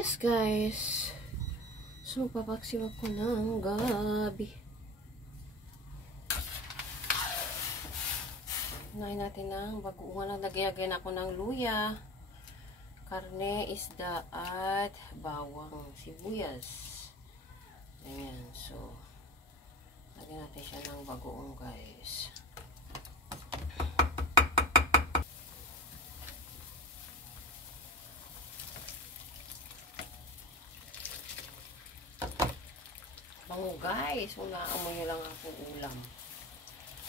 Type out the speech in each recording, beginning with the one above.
Yes guys, so papaksiw ako ng gabi. Unahin natin ng bagoongan. Naglagay ako ng luya, karne, isda at bawang sibuyas. Ayan, so lagyan natin siya ng bagoong guys. Bango guys, unaamoy nyo lang ako ulam.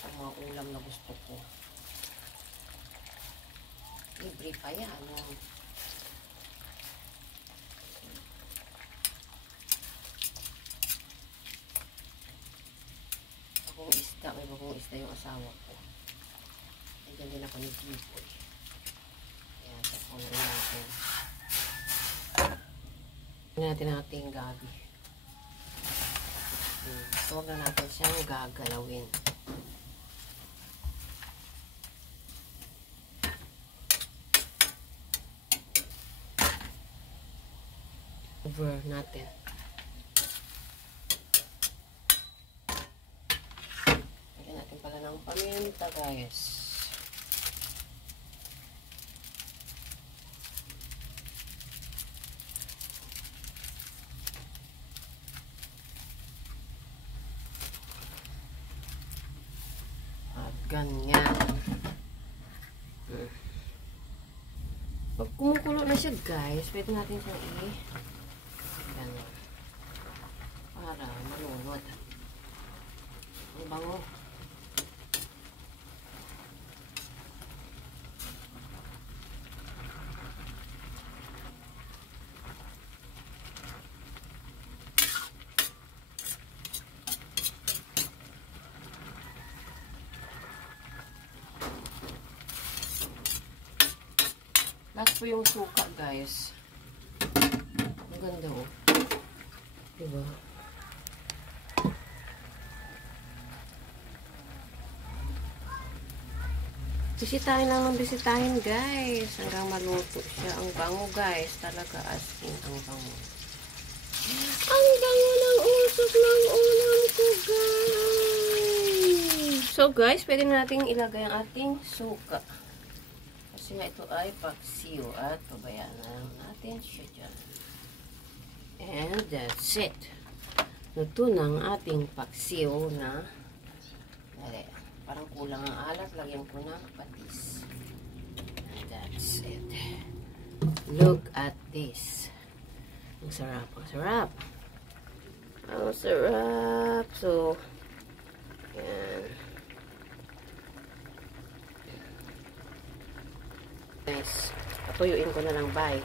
Ang mga ulam na gusto ko. Libre pa yan. Bagong isda, may bagong isda yung asawa ko. Nandiyan din ako ni Giboy. Ayan, tapos natin. Tignan natin ang ating gabi. So, huwag na natin siyang gagalawin. Over natin. Lagyan natin pala ng paminta guys. Ganyan. Pag kumukulo na siya guys, pwede natin siyang ganyan. Para malunod. Ang bango. Last po yung suka guys. Ang ganda oh. Diba? Bisitahin lang ng bisitahin guys. Hanggang maluto siya. Ang bango guys. Talaga as in ang bango. Ang bango ng usok ng ulam ko guys. So guys, pwede na natin ilagay ang ating suka. Kasi nga ito ay paksiw at pabayaan na lang natin siya dyan. And that's it. Luto ng ating paksiw na dali. Parang kulang ang alat. Lagyan ko ng patis. And that's it. Look at this. Ang sarap. Ang sarap. Ang sarap. So, yan. Nice. Patuyuin ko na lang. Bye.